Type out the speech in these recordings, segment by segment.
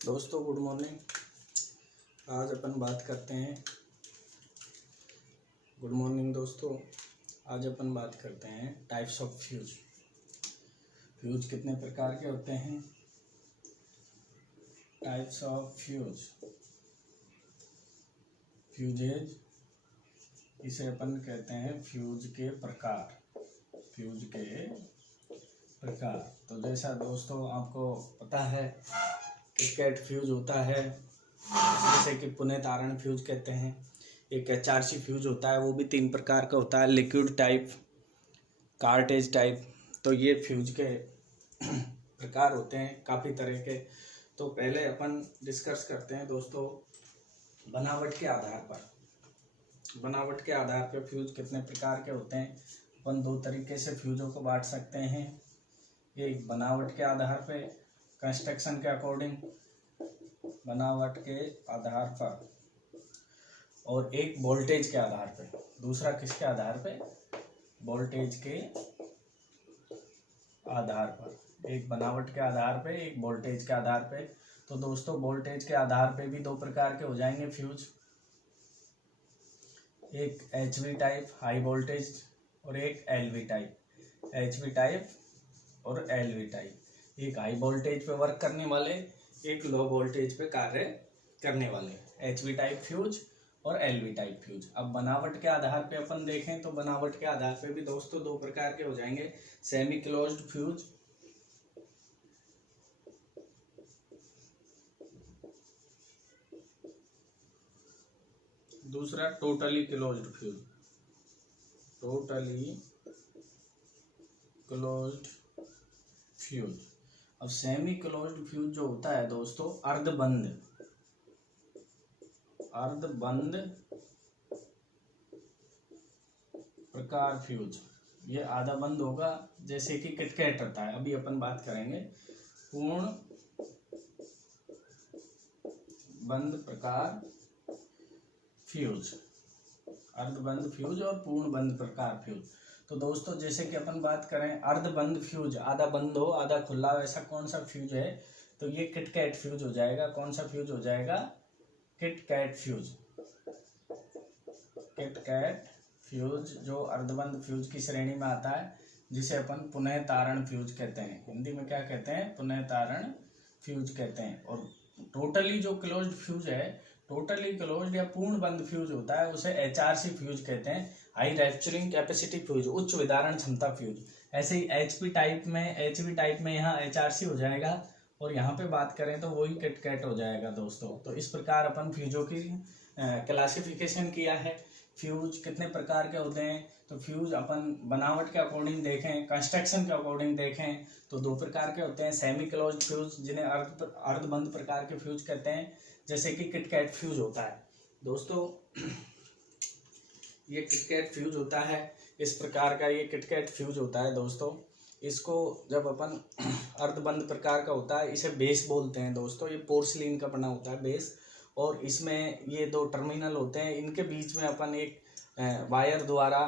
दोस्तों good morning. आज अपन बात करते हैं गुड मॉर्निंग दोस्तों। आज अपन बात करते हैं टाइप्स ऑफ फ्यूज। फ्यूज कितने प्रकार के होते हैं? टाइप्स ऑफ फ्यूज, फ्यूजेज, इसे अपन कहते हैं फ्यूज के प्रकार। फ्यूज के प्रकार तो जैसा दोस्तों आपको पता है किटकैट फ्यूज होता है, जैसे कि पुनः तारण फ्यूज कहते हैं। एक एचआरसी फ्यूज होता है, वो भी 3 प्रकार का होता है, लिक्विड टाइप, कार्टेज टाइप। तो ये फ्यूज के प्रकार होते हैं काफ़ी तरह के। तो पहले अपन डिस्कस करते हैं दोस्तों बनावट के आधार पर। बनावट के आधार पर फ्यूज कितने प्रकार के होते हैं? अपन 2 तरीके से फ्यूजों को बांट सकते हैं। एक बनावट के आधार पर, कंस्ट्रक्शन के अकॉर्डिंग, बनावट के आधार पर, और एक वोल्टेज के आधार पर। दूसरा किसके आधार पे? वोल्टेज के आधार पर। एक बनावट के आधार पे, एक वोल्टेज के आधार पे। तो दोस्तों वोल्टेज के आधार पे भी 2 प्रकार के हो जाएंगे फ्यूज। एक एचवी टाइप हाई वोल्टेज और एक एलवी टाइप। एचवी टाइप और एलवी टाइप, एक हाई वोल्टेज पे वर्क करने वाले, एक लो वोल्टेज पे कार्य करने वाले, एचवी टाइप फ्यूज और एलवी टाइप फ्यूज। अब बनावट के आधार पे अपन देखें तो बनावट के आधार पे भी दोस्तों 2 प्रकार के हो जाएंगे, सेमी क्लोज्ड फ्यूज दूसरा totally closed fuse. Totally closed fuse. अब सेमी क्लोज्ड फ्यूज जो होता है दोस्तों अर्धबंद प्रकार फ्यूज। ये आधा बंद होगा, जैसे कि किटकैट रहता है। अभी अपन बात करेंगे पूर्ण बंद प्रकार फ्यूज, अर्धबंद फ्यूज और पूर्ण बंद प्रकार फ्यूज। तो दोस्तों जैसे कि अपन बात करें अर्धबंद फ्यूज, आधा बंद हो आधा खुला, वैसा कौन सा फ्यूज है? तो ये किटकैट फ्यूज हो जाएगा। कौन सा फ्यूज हो जाएगा? KitKat fuse. किटकैट फ्यूज जो अर्धबंद फ्यूज की श्रेणी में आता है, जिसे अपन पुनः तारण फ्यूज कहते हैं। हिंदी में क्या कहते हैं? पुनः तारण फ्यूज कहते हैं। और टोटली जो क्लोज्ड फ्यूज है, टोटली क्लोज्ड या पूर्ण बंद फ्यूज होता है, उसे एचआरसी फ्यूज कहते हैं, हाई रैप्चरिंग कैपेसिटी फ्यूज, उच्च विदारण क्षमता फ्यूज। ऐसे ही एचवी टाइप में यहाँ एचआरसी हो जाएगा, और यहाँ पे बात करें तो वही किटकैट हो जाएगा दोस्तों। तो इस प्रकार अपन फ्यूजों की क्लासिफिकेशन किया है। फ्यूज कितने प्रकार के होते हैं? तो फ्यूज अपन बनावट के अकॉर्डिंग देखें, कंस्ट्रक्शन के अकॉर्डिंग देखें तो 2 प्रकार के होते हैं। सेमी क्लोज्ड फ्यूज, जिन्हें अर्धबंद प्रकार के फ्यूज कहते हैं, जैसे कि किटकैट फ्यूज होता है दोस्तों। ये किटकैट फ्यूज होता है, इस प्रकार का ये किटकैट फ्यूज होता है दोस्तों। इसको जब अपन अर्धबंद प्रकार का होता है, इसे बेस बोलते हैं दोस्तों। ये पोर्सिलीन का बना होता है बेस, और इसमें ये 2 टर्मिनल होते हैं। इनके बीच में अपन एक वायर द्वारा,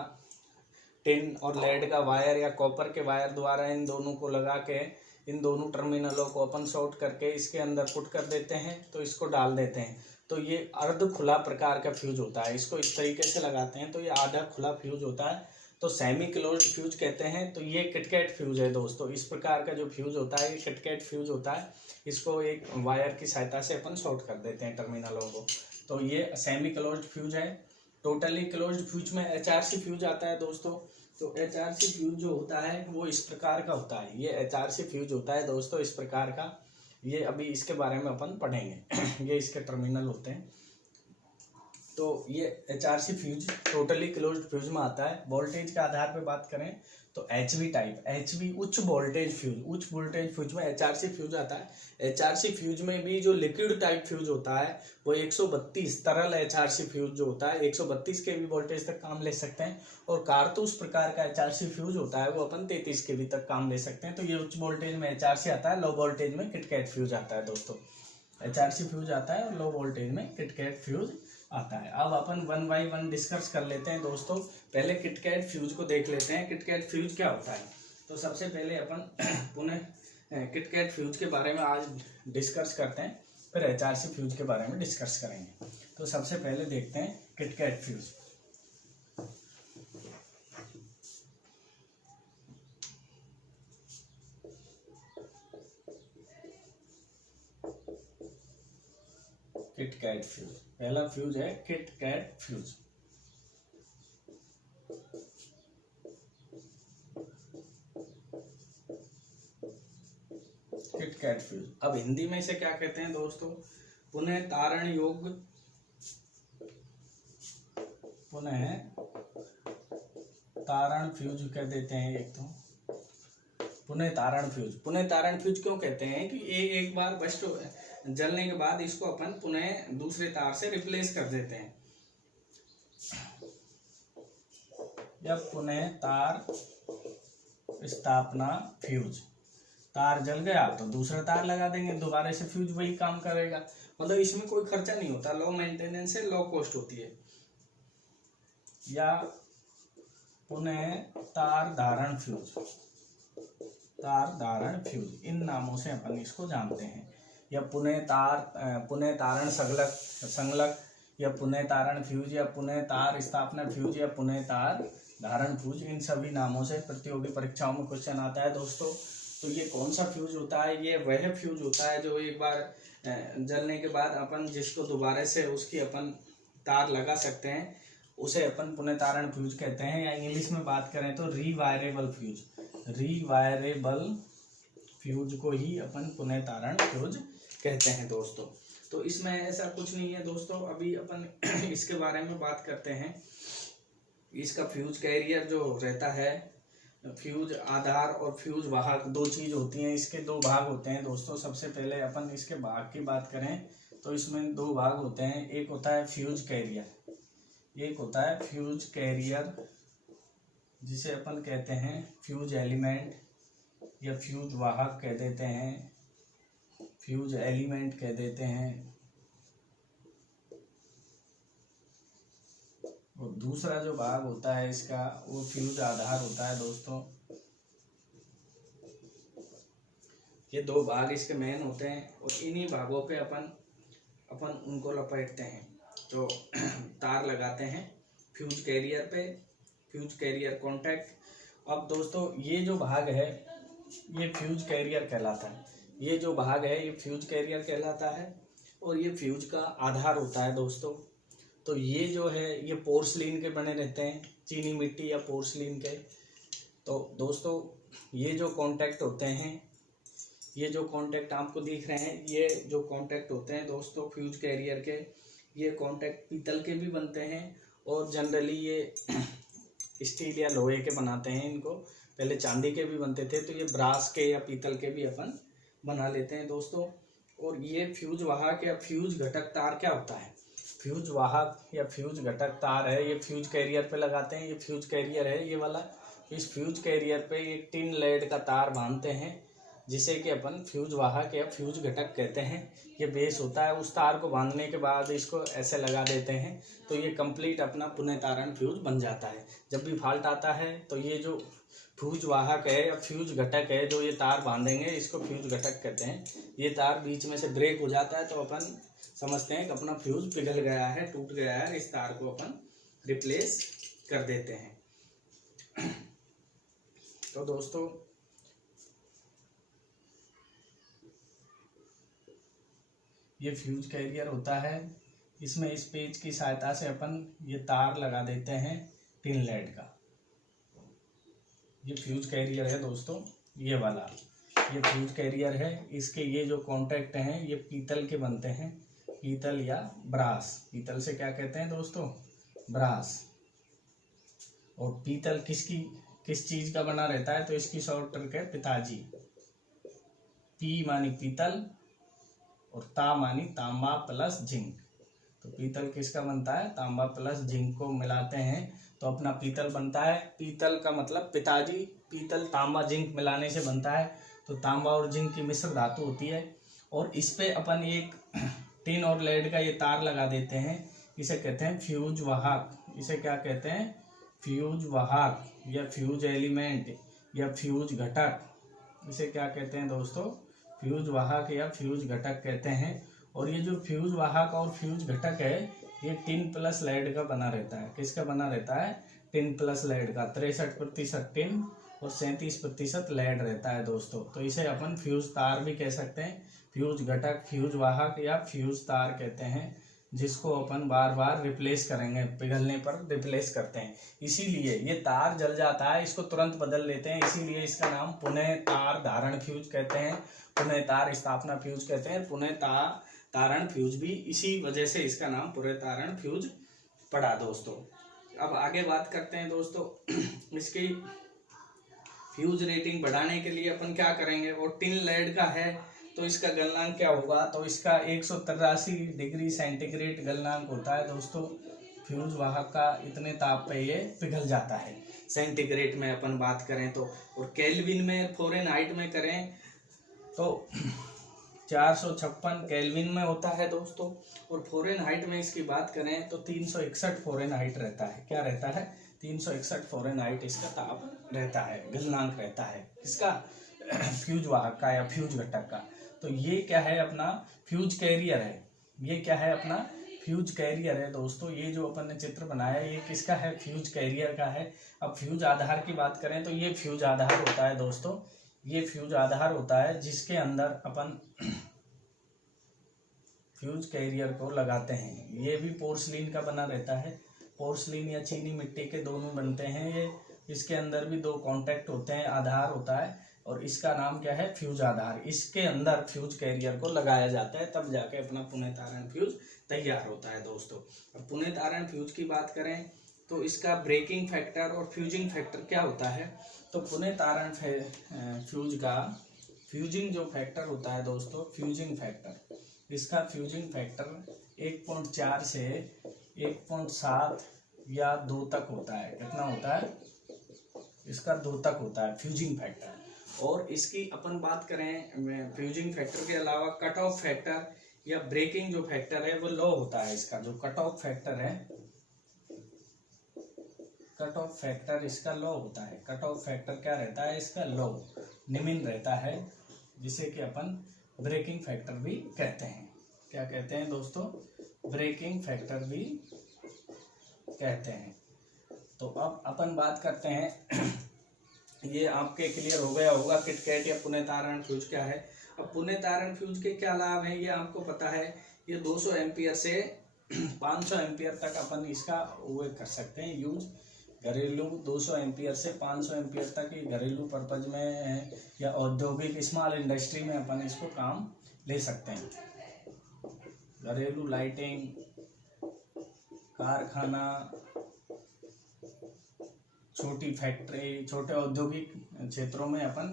टिन और लेड का वायर या कॉपर के वायर द्वारा इन दोनों को लगा के, इन दोनों टर्मिनलों को अपन शॉर्ट करके इसके अंदर पुट कर देते हैं, तो इसको डाल देते हैं। तो ये अर्ध खुला प्रकार का फ्यूज होता है। इसको इस तरीके से लगाते हैं तो ये आधा खुला फ्यूज होता है, तो सेमी क्लोज्ड फ्यूज कहते हैं। तो ये किटकैट फ्यूज है दोस्तों। इस प्रकार का जो फ्यूज होता है ये किटकैट फ्यूज होता है। इसको एक वायर की सहायता से अपन शॉर्ट कर देते हैं टर्मिनलों को, तो ये सेमी क्लोज्ड फ्यूज है। टोटली क्लोज्ड फ्यूज में एचआरसी फ्यूज आता है दोस्तों। तो एचआरसी फ्यूज जो होता है वो इस प्रकार का होता है। ये एचआरसी फ्यूज होता है दोस्तों इस प्रकार का। ये अभी इसके बारे में अपन पढ़ेंगे। ये इसके टर्मिनल होते हैं। तो ये HRC fuse totally closed fuse में आता है। वोल्टेज के आधार पे बात करें तो एचवी टाइप, एचवी उच्च वोल्टेज फ्यूज में एचआरसी फ्यूज आता है। एचआरसी फ्यूज में भी जो लिक्विड टाइप फ्यूज होता है वो 132, तरल एचआरसी फ्यूज जो होता है 132 के भी वोल्टेज तक काम ले सकते हैं। और कारतूस प्रकार का एचआरसी फ्यूज होता है वो अपन 33 के भी तक काम ले सकते हैं। तो ये उच्च वोल्टेज में एचआरसी आता है, लो वोल्टेज में किटकैट फ्यूज आता है दोस्तों। एचआरसी फ्यूज आता है और लो वोल्टेज में किटकैट फ्यूज आता है। अब अपन 1 बाय 1 डिस्कस कर लेते हैं दोस्तों। पहले किटकैट फ्यूज को देख लेते हैं, किटकैट फ्यूज क्या होता है। तो सबसे पहले अपन पुनः किटकैट फ्यूज के बारे में आज डिस्कस करते हैं। फिर HRC फ्यूज के बारे में डिस्कस करेंगे। तो सबसे पहले देखते हैं किटकैट फ्यूज। किटकैट फ्यूज, पहला फ्यूज है किटकैट फ्यूज। किटकैट फ्यूज, अब हिंदी में इसे क्या कहते हैं दोस्तों? पुनः तारण योग्य, पुनः तारण फ्यूज कह देते हैं। एक तो पुनः तारण फ्यूज, पुनः तारण फ्यूज क्यों कहते हैं कि एक बार बस्ट जलने के बाद इसको अपन पुनः दूसरे तार से रिप्लेस कर देते हैं, या पुनः तार स्थापना फ्यूज। तार जल गया तो दूसरा तार लगा देंगे, दोबारा से फ्यूज वही काम करेगा। मतलब इसमें कोई खर्चा नहीं होता, लो मेंटेनेंस है, लो कॉस्ट होती है। या पुनः तार धारण फ्यूज, तार धारण फ्यूज, इन नामों से अपन इसको जानते हैं। या पुनः तारण संगलक, या पुनः तारण फ्यूज, या पुनः तार स्थापना फ्यूज, या पुनः तार धारण फ्यूज, इन सभी नामों से प्रतियोगी परीक्षाओं में क्वेश्चन आता है दोस्तों। तो ये कौन सा फ्यूज होता है? ये वह फ्यूज होता है जो एक बार जलने के बाद अपन जिसको दोबारा से उसकी अपन तार लगा सकते हैं, उसे अपन पुनः तारण फ्यूज कहते हैं। या इंग्लिश में बात करें तो रीवायरेबल फ्यूज, रीवायरेबल फ्यूज को ही अपन पुनः तारण फ्यूज कहते हैं दोस्तों। तो इसमें ऐसा कुछ नहीं है दोस्तों। अभी अपन इसके बारे में बात करते हैं। इसका फ्यूज कैरियर जो रहता है, फ्यूज आधार और फ्यूज वाहक, दो चीज होती हैं। इसके दो भाग होते हैं दोस्तों। सबसे पहले अपन इसके भाग की बात करें तो इसमें दो भाग होते हैं। एक होता है फ्यूज कैरियर, एक होता है फ्यूज कैरियर जिसे अपन कहते हैं फ्यूज एलिमेंट, या फ्यूज वाहक कह देते हैं, फ्यूज एलिमेंट कह देते हैं। और दूसरा जो भाग होता है इसका, वो फ्यूज आधार होता है दोस्तों। ये दो भाग इसके मेन होते हैं और इन्हीं भागों पे अपन उनको लपेटते हैं। तो तार लगाते हैं फ्यूज कैरियर पे, फ्यूज कैरियर कॉन्टैक्ट। अब दोस्तों ये जो भाग है ये फ्यूज कैरियर कहलाता है। ये जो भाग है ये फ्यूज कैरियर कहलाता है और ये फ्यूज का आधार होता है दोस्तों। तो ये जो है ये पोर्सलिन के बने रहते हैं, चीनी मिट्टी या पोर्सलिन के। तो दोस्तों ये जो कॉन्टैक्ट होते हैं, ये जो कॉन्टैक्ट आपको दिख रहे हैं, ये जो कॉन्टैक्ट होते हैं दोस्तों फ्यूज कैरियर के, ये कॉन्टैक्ट पीतल के भी बनते हैं और जनरली ये स्टील या लोहे के बनाते हैं इनको। पहले चांदी के भी बनते थे, तो ये ब्रास के या पीतल के भी अपन बना लेते हैं दोस्तों। और ये फ्यूज वाहक या फ्यूज घटक तार क्या होता है? फ्यूज वाहक या फ्यूज घटक तार है, ये फ्यूज कैरियर पे लगाते हैं। ये फ्यूज कैरियर है ये वाला। इस फ्यूज कैरियर पे एक टिन लेड का तार बांधते हैं जिसे कि अपन फ्यूज वाहक या फ्यूज घटक कहते हैं। ये बेस होता है। उस तार को बांधने के बाद इसको ऐसे लगा देते हैं तो ये कंप्लीट अपना पुनः तारण फ्यूज बन जाता है। जब भी फॉल्ट आता है तो ये जो फ्यूज वाहक है या फ्यूज घटक है जो ये तार बांधेंगे, इसको फ्यूज घटक कहते हैं। ये तार बीच में से ब्रेक हो जाता है तो अपन समझते हैं कि अपना फ्यूज पिघल गया है, टूट गया है। इस तार को अपन रिप्लेस कर देते हैं। तो दोस्तों ये फ्यूज कैरियर होता है। इसमें इस पेज की सहायता से अपन ये तार लगा देते हैं टिन लेड का। ये फ्यूज कैरियर है दोस्तों, ये वाला ये फ्यूज कैरियर है। इसके ये जो कॉन्टैक्ट हैं ये पीतल के बनते हैं, पीतल या ब्रास। पीतल से क्या कहते हैं दोस्तों? ब्रास। और पीतल किस चीज का बना रहता है? तो इसकी शॉर्ट ट्रिक है पिताजी। पी मानी पीतल और ता मानी तांबा प्लस जिंक। तो पीतल किसका बनता है? तांबा प्लस जिंक को मिलाते हैं तो अपना पीतल बनता है। पीतल का मतलब पिताजी, पीतल तांबा जिंक मिलाने से बनता है। तो तांबा और जिंक की मिश्र धातु होती है। और इस पे अपन एक टिन और लेड का ये तार लगा देते हैं। इसे कहते हैं फ्यूज वाहक। इसे क्या कहते हैं? फ्यूज वाहक या फ्यूज एलिमेंट या फ्यूज घटक। इसे क्या कहते हैं दोस्तों? फ्यूज वाहक या फ्यूज घटक कहते हैं। और ये जो फ्यूज वाहक और फ्यूज घटक है ये टिन प्लस लेड का बना रहता है। किसका बना रहता है? टिन प्लस लेड का। 63% टिन और 37% लेड रहता है दोस्तों। तो इसे अपन फ्यूज तार भी कह सकते हैं, फ्यूज घटक, फ्यूज वाहक या फ्यूज तार कहते हैं, जिसको अपन बार बार रिप्लेस करेंगे, पिघलने पर रिप्लेस करते हैं। इसीलिए ये तार जल जाता है, इसको तुरंत बदल लेते हैं, इसीलिए इसका नाम पुनः तार धारण फ्यूज कहते हैं, पुनः तार स्थापना फ्यूज कहते हैं। पुनः तारण फ्यूज भी इसी वजह से इसका नाम पुनः तारण फ्यूज पड़ा दोस्तों। अब आगे बात करते हैं दोस्तों इसकी फ्यूज रेटिंग बढ़ाने के लिए अपन क्या करेंगे। और टिन लेड का है तो इसका गलनांक क्या होगा, तो इसका 183 डिग्री सेंटीग्रेड गलनांक होता है दोस्तों। फ्यूज वाहक का इतने ताप पे ये पिघल जाता है, सेंटीग्रेड में अपन बात करें तो। और केल्विन में, फ़ारेनहाइट में करें तो 456 केल्विन में होता है दोस्तों। और फ़ारेनहाइट में इसकी बात करें तो 361 फ़ारेनहाइट रहता है। क्या रहता है? 361 फ़ारेनहाइट इसका ताप रहता है, गलनांक रहता है। इसका फ्यूज वाहक का या फ्यूज घटक का। तो ये क्या है? अपना फ्यूज कैरियर है। ये क्या है? अपना फ्यूज कैरियर है दोस्तों। ये जो अपन ने चित्र बनाया ये किसका है? फ्यूज कैरियर का है। अब फ्यूज आधार की बात करें तो ये फ्यूज आधार होता है दोस्तों। ये फ्यूज आधार होता है जिसके अंदर अपन फ्यूज कैरियर को लगाते हैं। ये भी पोर्सलिन का बना रहता है, पोर्सलिन या चीनी मिट्टी के दोनों बनते हैं ये। इसके अंदर भी दो कॉन्टैक्ट होते हैं, आधार होता है, और इसका नाम क्या है? फ्यूज आधार। इसके अंदर फ्यूज कैरियर को लगाया जाता है, तब जाके अपना पुनः तारण फ्यूज तैयार होता है दोस्तों। अब पुनः तारण फ्यूज की बात करें तो इसका ब्रेकिंग फैक्टर और फ्यूजिंग फैक्टर क्या होता है। तो पुनः तारण फ्यूज का फ्यूजिंग जो फैक्टर होता है दोस्तों, फ्यूजिंग फैक्टर, इसका फ्यूजिंग फैक्टर 1.4 से 1.7 या 2 तक होता है। कितना होता है? इसका 2 तक होता है फ्यूजिंग फैक्टर। और इसकी अपन बात करें फ्यूजिंग फैक्टर के अलावा कट ऑफ फैक्टर या ब्रेकिंग जो फैक्टर है वो लो होता है। इसका जो कट ऑफ फैक्टर है, कट ऑफ फैक्टर इसका लो होता है। कट ऑफ फैक्टर क्या रहता है? इसका लो, निम्न रहता है, जिसे कि अपन ब्रेकिंग फैक्टर भी कहते हैं। क्या कहते हैं दोस्तों? ब्रेकिंग फैक्टर भी कहते हैं। तो अब अपन बात करते हैं ये आपके क्लियर हो गया होगा किटकैट या पुनः तारण फ्यूज क्या है। अब पुनः तारण फ्यूज के क्या लाभ हैं ये आपको पता है। ये 200 एम्पियर से 500 एम्पियर तक अपन इसका वो कर सकते हैं यूज। घरेलू 200 एम्पियर से 500 एम्पियर तक ये घरेलू पर्पज में या औद्योगिक स्मॉल इंडस्ट्री में अपन इसको काम ले सकते हैं। घरेलू लाइटिंग, कारखाना, छोटी फैक्ट्री, छोटे औद्योगिक क्षेत्रों में अपन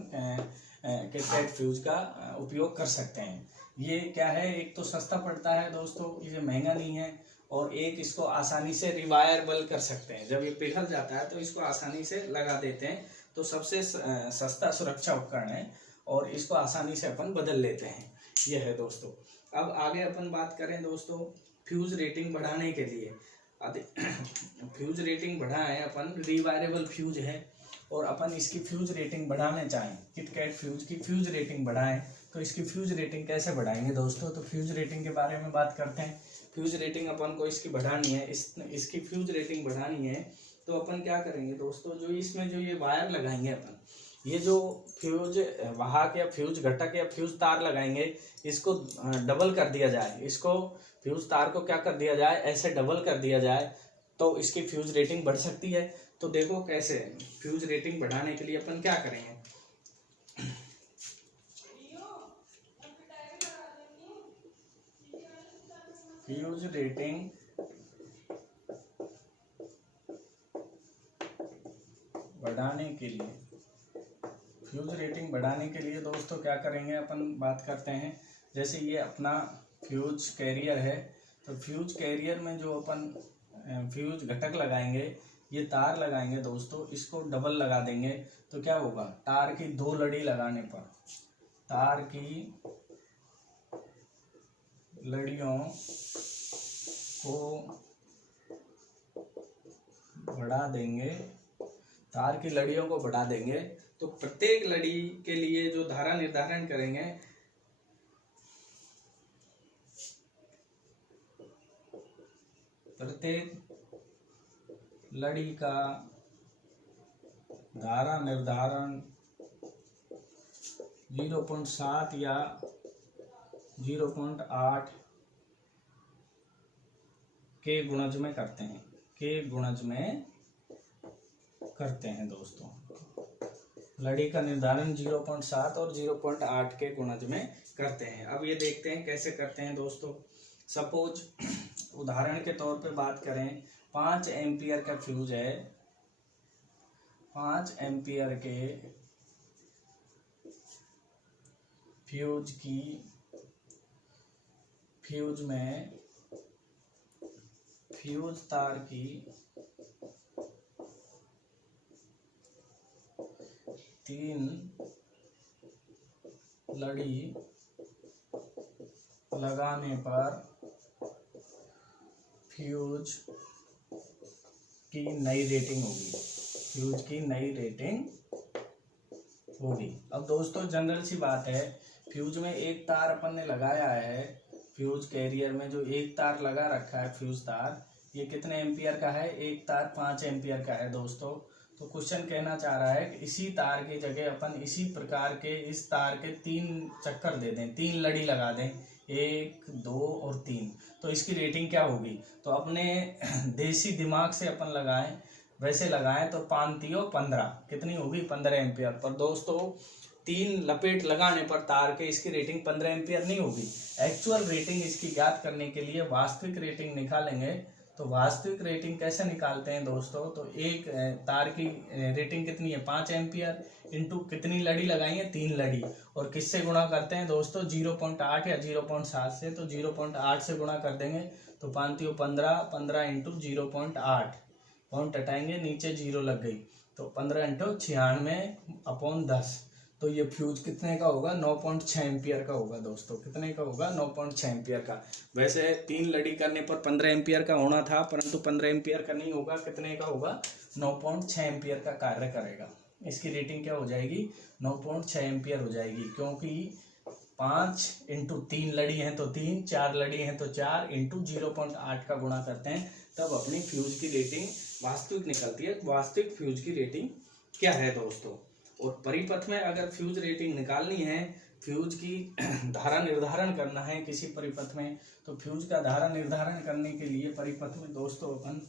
किटकैट फ्यूज का उपयोग कर सकते हैं। ये क्या है? एक तो सस्ता पड़ता है दोस्तों, ये महंगा नहीं है, और एक इसको आसानी से रिवायरेबल कर सकते हैं। जब ये पिघल जाता है तो इसको आसानी से लगा देते हैं, तो सबसे सस्ता सुरक्षा उपकरण है और इसको आसानी से अपन बदल लेते हैं। ये है दोस्तों। अब आगे अपन बात करें दोस्तों फ्यूज रेटिंग बढ़ाने के लिए। फ्यूज रेटिंग बढ़ाएं अपन, रिवायरेबल फ्यूज है और अपन इसकी फ्यूज रेटिंग बढ़ाने चाहें, किटकैट फ्यूज की फ्यूज रेटिंग बढ़ाएं, तो इसकी फ्यूज रेटिंग कैसे बढ़ाएंगे दोस्तों। तो फ्यूज रेटिंग के बारे में बात करते हैं। फ्यूज रेटिंग अपन को इसकी बढ़ानी है, इसकी फ्यूज रेटिंग बढ़ानी है तो अपन क्या करेंगे दोस्तों, जो इसमें जो ये वायर लगाएंगे अपन, ये जो फ्यूज वाहक या फ्यूज घटक या फ्यूज तार लगाएंगे, इसको डबल कर दिया जाए। इसको फ्यूज तार को क्या कर दिया जाए? ऐसे डबल कर दिया जाए तो इसकी फ्यूज रेटिंग बढ़ सकती है। तो देखो कैसे फ्यूज रेटिंग बढ़ाने के लिए अपन क्या करेंगे। फ्यूज रेटिंग बढ़ाने के लिए, फ्यूज रेटिंग बढ़ाने के लिए दोस्तों क्या करेंगे अपन बात करते हैं। जैसे ये अपना फ्यूज कैरियर है, तो फ्यूज कैरियर में जो अपन फ्यूज घटक लगाएंगे, ये तार लगाएंगे दोस्तों, इसको डबल लगा देंगे तो क्या होगा? तार की 2 लड़ी लगाने पर, तार की लड़ियों को बढ़ा देंगे, तार की लड़ियों को बढ़ा देंगे तो प्रत्येक लड़ी के लिए जो धारा निर्धारण करेंगे, प्रत्येक लड़ी का धारा निर्धारण 0.7 या 0.8 के गुणज में करते हैं, के गुणज में करते हैं दोस्तों। लड़ी का निर्धारण 0.7 और 0.8 के गुणज में करते हैं। अब ये देखते हैं कैसे करते हैं दोस्तों। सपोज उदाहरण के तौर पे बात करें, 5 एम्पियर का फ्यूज है, 5 एम्पियर के फ्यूज में फ्यूज तार की 3 लड़ी लगाने पर फ्यूज की नई रेटिंग होगी, फ्यूज की नई रेटिंग होगी। अब दोस्तों जनरल सी बात है, फ्यूज में एक तार अपन ने लगाया है, फ्यूज कैरियर में जो एक तार लगा रखा है फ्यूज तार, ये कितने एम्पियर का है? एक तार 5 एम्पियर का है दोस्तों। तो क्वेश्चन कहना चाह रहा है कि इसी तार की जगह अपन इसी प्रकार के इस तार के 3 चक्कर दे दें, 3 लड़ी लगा दें, 1, 2 और 3, तो इसकी रेटिंग क्या होगी? तो अपने देसी दिमाग से अपन लगाएं, वैसे लगाएं तो 5 3 15 कितनी होगी? 15 एम्पियर। पर दोस्तों 3 लपेट लगाने पर तार के इसकी रेटिंग 15 एम्पियर नहीं होगी। एक्चुअल रेटिंग इसकी ज्ञात करने के लिए वास्तविक रेटिंग निकालेंगे। तो वास्तविक रेटिंग कैसे निकालते हैं दोस्तों? तो एक तार की रेटिंग कितनी है? 5 एम्पियर इंटू कितनी लड़ी लगाई है? 3 लड़ी। और किससे गुणा करते हैं दोस्तों? 0.8 या 0.7 से। तो 0.8 से गुणा कर देंगे तो 5 3 15, 15 इंटू 0.8, पॉइंट हटाएंगे, नीचे 0 लग गई, तो 15 इंटू 96/10। तो ये फ्यूज कितने का होगा? 9.6 एम्पियर का होगा दोस्तों। कितने का होगा? 9.6 एम्पियर का। वैसे 3 लड़ी करने पर 15 एम्पियर का होना था, परंतु 15 एम्पियर का नहीं होगा। कितने का होगा? 9.6 एम्पियर का कार्य करेगा। इसकी रेटिंग क्या हो जाएगी? 9.6 एम्पियर हो जाएगी, क्योंकि 5 इंटू 3 लड़ी हैं तो 3, 4 लड़ी हैं तो 4, इंटू 0.8 का गुणा करते हैं, तब अपनी फ्यूज की रेटिंग वास्तविक निकलती है। वास्तविक फ्यूज की रेटिंग क्या है दोस्तों? और परिपथ में अगर फ्यूज रेटिंग निकालनी है, फ्यूज की धारा निर्धारण करना है किसी परिपथ में, तो फ्यूज का धारा निर्धारण करने के लिए परिपथ में दोस्तों अपन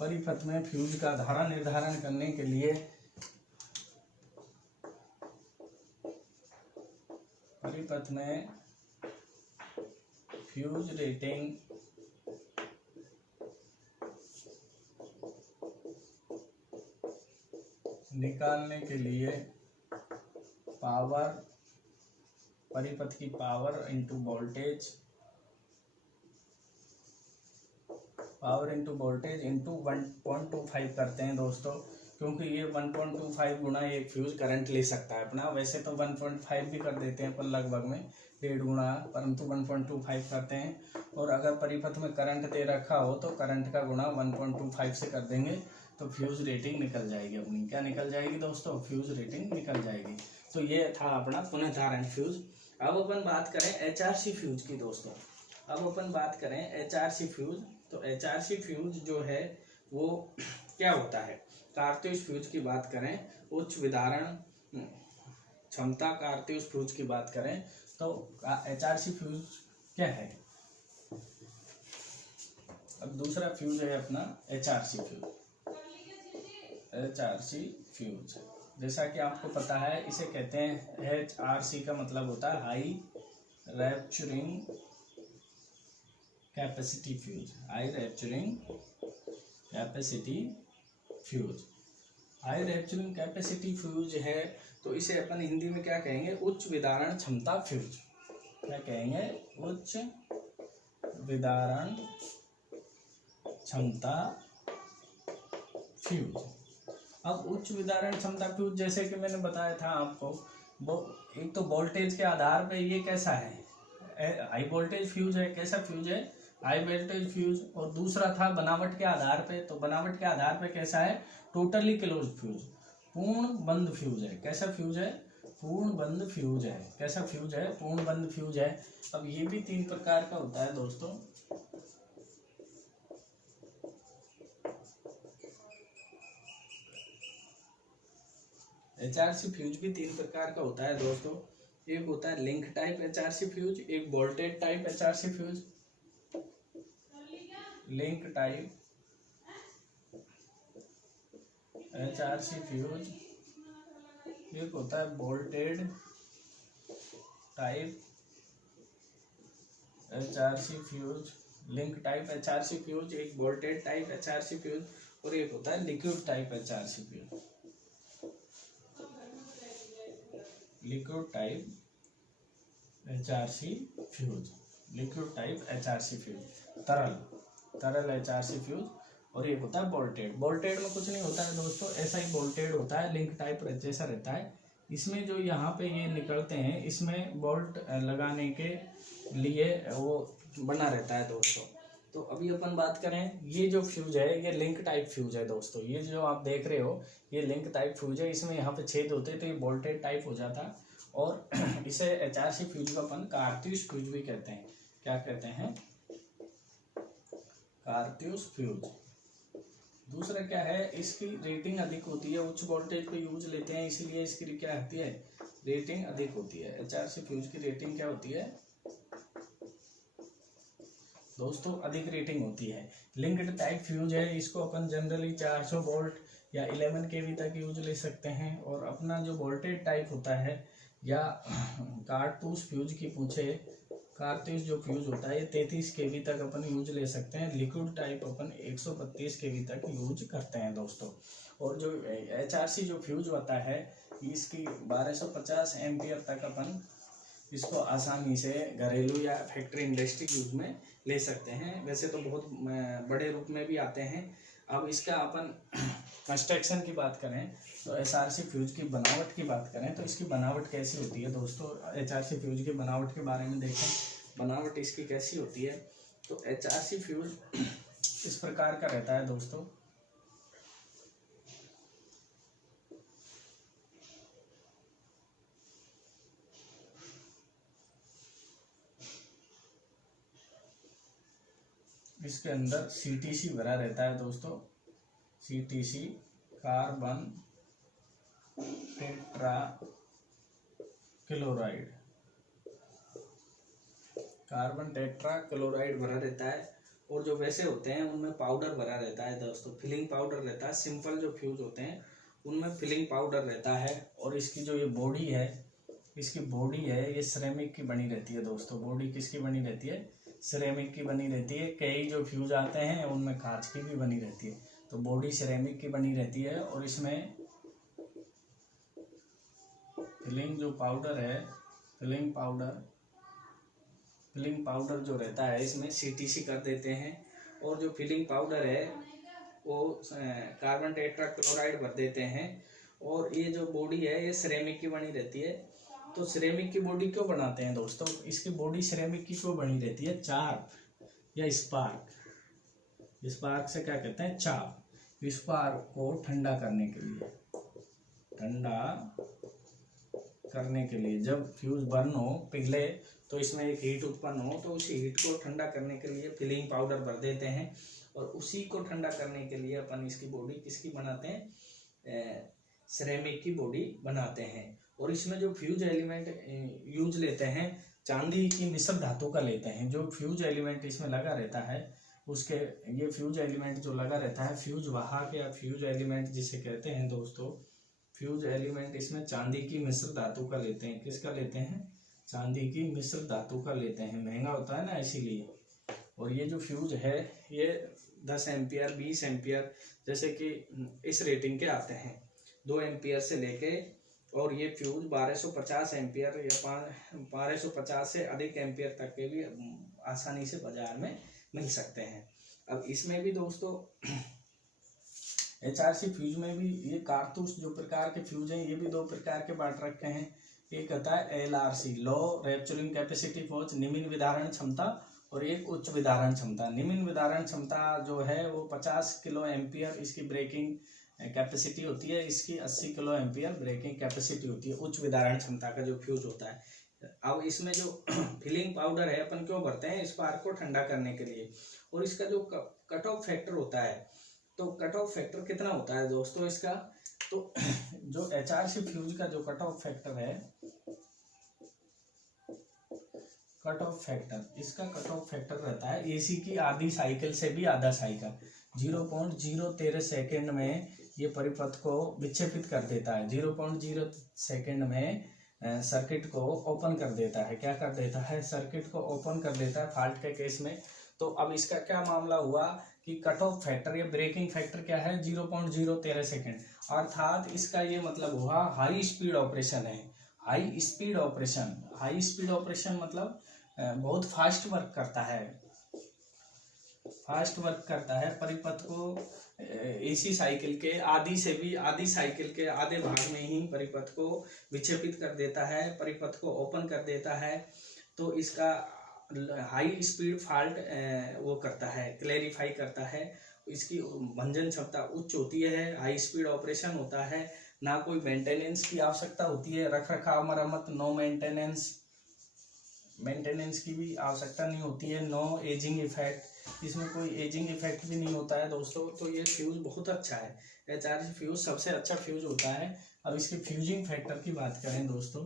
परिपथ में फ्यूज का धारा निर्धारण करने के लिए परिपथ में फ्यूज रेटिंग निकालने के लिए पावर, परिपथ की power into voltage, power into voltage into 1.25 करते हैं दोस्तों, क्योंकि ये 1.25 गुना एक फ्यूज करंट ले सकता है अपना। वैसे तो 1.5 भी कर देते हैं अपन लगभग में, 1.5 गुना, परंतु 1.25 करते हैं। और अगर परिपथ में करंट दे रखा हो तो करंट का गुणा 1.25 से कर देंगे, तो फ्यूज रेटिंग निकल जाएगी अपनी। क्या निकल जाएगी दोस्तों? फ्यूज रेटिंग निकल जाएगी। तो ये था अपना पुनः धारण फ्यूज। अब अपन बात करें HRC फ्यूज की दोस्तों। अब अपन बात करें HRC फ्यूज। तो HRC फ्यूज जो है वो क्या होता है? कारतूस फ्यूज की बात करें, उच्च विदारण क्षमता कारतूस फ्यूज की बात करें तो HRC फ्यूज क्या है? अब दूसरा फ्यूज है अपना HRC फ्यूज। HRC फ्यूज, जैसा कि आपको पता है, इसे कहते हैं HRC का मतलब होता है high rapturing capacity fuse. High rapturing capacity fuse, high rapturing capacity fuse है, तो इसे अपन हिंदी में क्या कहेंगे? उच्च विदारण क्षमता फ्यूज। क्या कहेंगे? उच्च विदारण क्षमता फ्यूज। अब उच्च विदारण क्षमता फ्यूज जैसे कि मैंने बताया था आपको, वो एक तो वोल्टेज के आधार पे ये कैसा है? हाई वोल्टेज फ्यूज है। कैसा फ्यूज है? High voltage fuse. और दूसरा था बनावट के आधार पे, तो बनावट के आधार पे कैसा है? टोटली क्लोज फ्यूज, पूर्ण बंद फ्यूज है। कैसा फ्यूज है? पूर्ण बंद फ्यूज है। कैसा फ्यूज है? पूर्ण बंद फ्यूज है। अब ये भी 3 प्रकार का होता है दोस्तों। HRC फ्यूज भी 3 प्रकार का होता है दोस्तों। एक होता है लिंक टाइप HRC फ्यूज, एक bolted type HRC fuse, link type HRC fuse, एक होता है bolted type HRC fuse, link type HRC fuse, एक बोल्टेड टाइप HRC फ्यूज, और एक होता है liquid type HRC fuse. Liquid type HRC fuse, liquid type HRC fuse, तरल HRC fuse, और एक होता है बोल्टेड। बोल्टेड में कुछ नहीं होता है दोस्तों, ऐसा ही बोल्टेड होता है, लिंक टाइप जैसा रहता है। इसमें जो यहाँ पे ये निकलते हैं, इसमें बोल्ट लगाने के लिए वो बना रहता है दोस्तों। तो अभी अपन बात करें, ये जो फ्यूज है ये लिंक टाइप फ्यूज है दोस्तों। ये जो आप देख रहे हो ये लिंक टाइप फ्यूज है, इसमें यहाँ पे छेद होते हैं तो ये बोल्टेड टाइप हो जाता है। और इसे HRC फ्यूज को अपन कारतूस फ्यूज भी कहते हैं। क्या कहते हैं? कारतूस फ्यूज। दूसरा क्या है, इसकी रेटिंग अधिक होती है, उच्च वोल्टेज पे यूज लेते हैं, इसलिए इसकी क्या होती है? रेटिंग अधिक होती है। HRC फ्यूज की रेटिंग क्या होती है दोस्तों? अधिक रेटिंग होती है। लिंक्ड टाइप फ्यूज है, इसको अपन जनरली 400 वोल्ट या 11 kV तक यूज ले सकते हैं। और अपना जो वोल्टेज टाइप होता है या कारतूस फ्यूज की पूछे, कारतूस जो फ्यूज होता है ये 33 kV तक अपन यूज ले सकते हैं। लिक्विड टाइप अपन 132 kV तक यूज करते हैं दोस्तों। और जो HRC जो फ्यूज होता है इसकी 1250 एम्पियर तक अपन इसको आसानी से घरेलू या फैक्ट्री इंडस्ट्री यूज में ले सकते हैं। वैसे तो बहुत बड़े रूप में भी आते हैं। अब इसका अपन कंस्ट्रक्शन की बात करें तो HRC फ्यूज की बनावट की बात करें तो इसकी बनावट कैसी होती है दोस्तों? HRC फ्यूज की बनावट के बारे में देखें, बनावट इसकी कैसी होती है। तो HRC फ्यूज इस प्रकार का रहता है दोस्तों। इसके अंदर CTC भरा रहता है दोस्तों। CTC carbon tetra chloride, carbon tetra chloride भरा रहता है। और जो वैसे होते हैं उनमें पाउडर भरा रहता है दोस्तों, फिलिंग पाउडर रहता है। सिंपल जो फ्यूज होते हैं उनमें फिलिंग पाउडर रहता है। और इसकी जो ये बॉडी है, इसकी बॉडी है ये सिरेमिक की बनी रहती है दोस्तों। बॉडी किसकी बनी रहती है? सिरेमिक की बनी रहती है। कई जो फ्यूज आते हैं उनमें कांच की भी बनी रहती है, तो बॉडी सिरेमिक की बनी रहती है। और इसमें फिलिंग जो पाउडर है, फिलिंग पाउडर जो रहता है इसमें CTC कर देते हैं। और जो फिलिंग पाउडर है वो कार्बन टेट्रा क्लोराइड भर देते हैं। और ये जो बॉडी है ये सिरेमिक की बनी रहती है। तो सिरेमिक की बॉडी क्यों बनाते हैं दोस्तों? इसकी बॉडी सिरेमिक की क्यों बनी रहती है? चाप या स्पार्क, स्पार्क से क्या कहते हैं? चाप। स्पार्क को ठंडा करने के लिए, जब फ्यूज बर्न हो, पिघले, तो इसमें एक हीट उत्पन्न हो, तो उसी हीट को ठंडा करने के लिए फिलिंग पाउडर भर देते हैं। और उसी को ठंडा करने के लिए अपन इसकी बॉडी किसकी बनाते हैं? सिरेमिक की बॉडी बनाते हैं। और इसमें जो फ्यूज एलिमेंट यूज लेते हैं चांदी की मिश्र धातु का लेते हैं। जो फ्यूज एलिमेंट इसमें लगा रहता है उसके, ये फ्यूज एलिमेंट जो लगा रहता है, फ्यूज वाहक या फ्यूज एलिमेंट जिसे कहते हैं दोस्तों, फ्यूज एलिमेंट इसमें चांदी की मिश्र धातु का लेते हैं। किसका लेते हैं? चांदी की मिश्र धातु का लेते हैं। महंगा होता है ना इसीलिए। और ये जो फ्यूज है ये 10 एम्पियर 20 एम्पियर जैसे कि इस रेटिंग के आते हैं, 2 एम्पियर से लेके। और ये फ्यूज 1250 एम्पियर या 1250 से अधिक एम्पियर तक के भी आसानी से बाजार में मिल सकते हैं। अब इसमें भी दोस्तों HRC फ्यूज में भी ये कारतूस जो प्रकार के फ्यूज हैं ये भी 2 प्रकार के बांट रखे हैं। एक होता है LRC, low rapturing capacity for, निम्न विदारण क्षमता, और एक उच्च विदारण क्षमता। निम्न विदारण क्षमता जो है वो 50 किलो एम्पियर इसकी ब्रेकिंग कैपेसिटी होती है इसकी 80 किलो एम्पियर ब्रेकिंग कैपेसिटी होती है, उच्च विदारण क्षमता का जो फ्यूज होता है। अब इसमें जो फिलिंग पाउडर है अपन क्यों भरते हैं, स्पार्क को ठंडा करने के लिए। और इसका जो कट ऑफ फैक्टर होता है, तो कट ऑफ फैक्टर कितना होता है दोस्तों इसका, तो जो HRC फ्यूज का जो कट ऑफ फैक्टर है, कट ऑफ फैक्टर, इसका कट ऑफ फैक्टर रहता है AC की आधी साइकिल से भी आधा साइकिल, 0.013 सेकेंड में ये परिपथ को विक्षेपित कर देता है। 0.0 सेकेंड में सर्किट को ओपन कर देता है। क्या कर देता है, सर्किट को ओपन कर देता है फॉल्ट के केस में। तो अब इसका क्या मामला हुआ कि कट ऑफ फैक्टर या ब्रेकिंग फैक्टर क्या है, 0.013 सेकेंड, अर्थात इसका ये मतलब हुआ हाई स्पीड ऑपरेशन है। High speed operation, high speed operation मतलब बहुत फास्ट वर्क करता है, फास्ट वर्क करता है। परिपथ को AC साइकिल के आधी साइकिल के आधे भाग में ही परिपथ को विक्षेपित कर देता है, परिपथ को ओपन कर देता है। तो इसका हाई स्पीड फॉल्ट वो करता है, क्लैरिफाई करता है। इसकी भंजन क्षमता उच्च होती है, हाई स्पीड ऑपरेशन होता है, ना कोई मेंटेनेंस की आवश्यकता होती है, रख रखाव मरम्मत, नो मेंटेनेंस की भी आवश्यकता नहीं होती है, नो एजिंग इफेक्ट, इसमें कोई एजिंग इफेक्ट भी नहीं होता है दोस्तों। तो ये फ्यूज बहुत अच्छा है, HRC फ्यूज सबसे अच्छा फ्यूज होता है। अब इसके फ्यूजिंग फैक्टर की बात करें दोस्तों,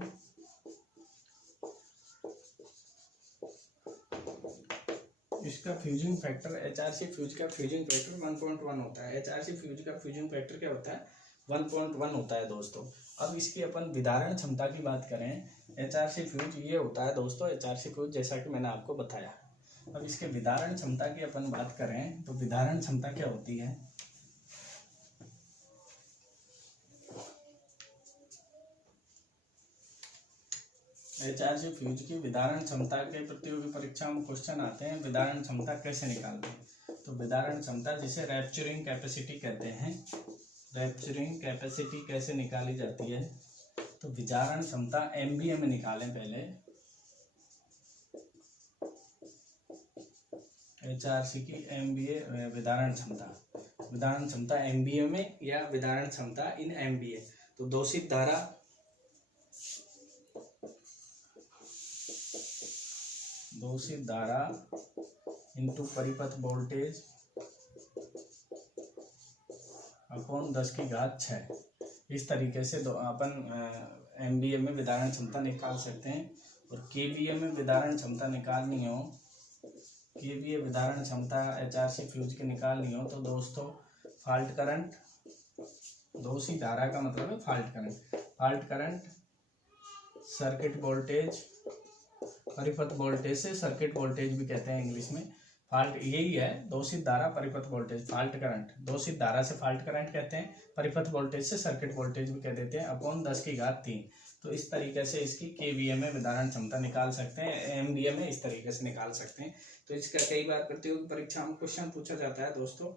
इसका फ्यूजिंग फैक्टर, HRC फ्यूज का फ्यूजिंग फैक्टर 1.1 होता है। HRC फ्यूज का फ्यूजिंग फैक्टर क्या होता है, 1.1 होता है दोस्तों। अब इसकी अपन विदारण क्षमता की बात करें, HRC फ्यूज ये होता है दोस्तों, HRC फ्यूज जैसा कि मैंने आपको बताया। अब इसके विदारण क्षमता की अपन बात करें तो विदारण क्षमता क्या होती है, HRC फ्यूज की विदारण क्षमता के प्रतियोगी परीक्षा में क्वेश्चन आते हैं, विदारण क्षमता कैसे निकालते हैं। तो विदारण क्षमता जिसे रैप्चरिंग कैपेसिटी कहते हैं, रैप्चरिंग कैपेसिटी कैसे निकाली जाती है, तो विदारण क्षमता MVA में निकालें पहले। HRC की MVA विदारण क्षमता, विदारण क्षमता MVA में या विदारण क्षमता इन MVA। तो दोषित धारा इनटू परिपथ वोल्टेज अपॉन 10⁻6, इस तरीके से अपन MVA में विदारण क्षमता निकाल सकते हैं। और KVA में विदारण क्षमता निकालनी हो, KVA विदारण क्षमता HRC फ्यूज की निकालनी हो, तो दोस्तों फॉल्ट करंट, दोषी धारा का मतलब है फॉल्ट करंट सर्किट वोल्टेज, परिपथ वोल्टेज से सर्किट वोल्टेज भी कहते हैं इंग्लिश में। फॉल्ट यही है, दोषित धारा परिपथ वोल्टेज, फॉल्ट करंट, दोषित धारा से फॉल्ट करंट कहते हैं, परिपथ वोल्टेज से सर्किट वोल्टेज भी कह देते हैं, अपॉन 10⁻3। तो इस तरीके से इसकी KVA में विदारण क्षमता निकाल सकते हैं, MVA में इस तरीके से निकाल सकते हैं। तो इसका कई बार प्रतियोगी परीक्षा में क्वेश्चन पूछा जाता है दोस्तों,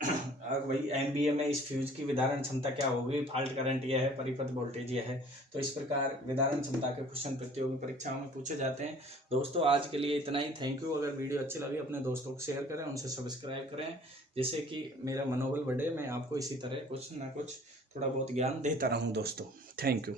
भाई MVA में इस फ्यूज की विदारण क्षमता क्या होगी, फॉल्ट करंट यह है, परिपथ वोल्टेज यह है। तो इस प्रकार विदारण क्षमता के क्वेश्चन प्रतियोगी परीक्षाओं में पूछे जाते हैं। दोस्तों आज के लिए इतना ही, थैंक यू। अगर वीडियो अच्छी लगी अपने दोस्तों को शेयर करें, उनसे सब्सक्राइब करें, जिससे कि मेरा मनोबल बढ़े, मैं आपको इसी तरह कुछ ना कुछ थोड़ा बहुत ज्ञान देता रहूं दोस्तों। Thank you.